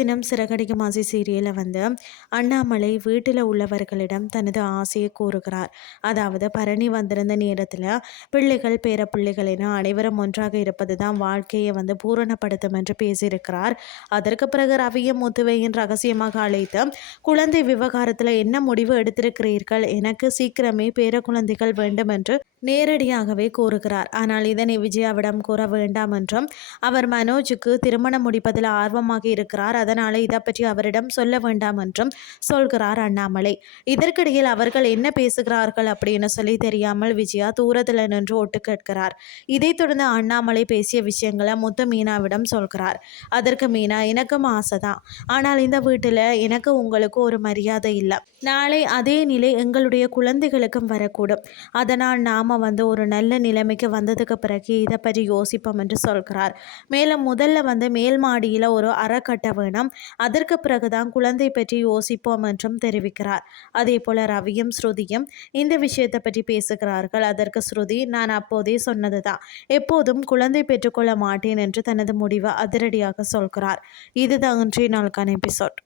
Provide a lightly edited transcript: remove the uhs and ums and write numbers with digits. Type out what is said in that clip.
தினம் சிறகடிக்கும் ஆசை சீரியலில் வந்து அண்ணாமலை வீட்டில் உள்ளவர்களிடம் தனது ஆசையை கூறுகிறார். அதாவது பரணி வந்திருந்த நேரத்தில் பிள்ளைகள் பேர பிள்ளைகள் என அனைவரும் ஒன்றாக இருப்பது தான் வாழ்க்கையை வந்து பூரணப்படுத்தும் என்று பேசியிருக்கிறார். அதற்கு பிறகு ரவியும் முத்துவையின் ரகசியமாக அழைத்து குழந்தை விவகாரத்தில் என்ன முடிவு எடுத்திருக்கிறீர்கள், எனக்கு சீக்கிரமே பேர குழந்தைகள் வேண்டும் என்று நேரடியாகவே கூறுகிறார். ஆனால் இதனை விஜயாவிடம் கூற வேண்டாம் என்றும் அவர் மனோஜுக்கு திருமணம் முடிப்பதில் ஆர்வமாக இருக்கிறார், அதனால் இதை பற்றி அவரிடம் சொல்ல வேண்டாம் என்றும் சொல்கிறார் அண்ணாமலை. இதற்கிடையில் அவர்கள் என்ன பேசுகிறார்கள் அப்படின்னு சொல்லி தெரியாமல் விஜயா தூரத்தில் நின்று ஒட்டு கேட்கிறார். இதைத் தொடர்ந்து அண்ணாமலை பேசிய விஷயங்களை முத்து மீனாவிடம் சொல்கிறார். அதற்கு மீனா, எனக்கும் ஆசைதான், ஆனால் இந்த வீட்டில் எனக்கு உங்களுக்கு ஒரு மரியாதை இல்லை. நாளை அதே நிலை எங்களுடைய குழந்தைகளுக்கும் வரக்கூடும். அதனால் நாம் வந்து ஒரு நல்ல நிலைமைக்கு வந்ததுக்கு பிறகு இதை பற்றி யோசிப்போம் என்று சொல்கிறார். மேலும் முதல்ல வந்து மேல் மாடியில் ஒரு அறை கட்ட வேணும், அதற்கு பிறகுதான் குழந்தை பற்றி யோசிப்போம் என்றும் தெரிவிக்கிறார். அதே போல ரவியும் ஸ்ருதியும் இந்த விஷயத்தை பற்றி பேசுகிறார்கள். அதற்கு ஸ்ருதி, நான் அப்போதே சொன்னதுதான், எப்போதும் குழந்தை பெற்றுக்கொள்ள மாட்டேன் என்று தனது முடிவை அதிரடியாக சொல்கிறார். இதுதான் இன்றைய நாளுக்கான எபிசோட்.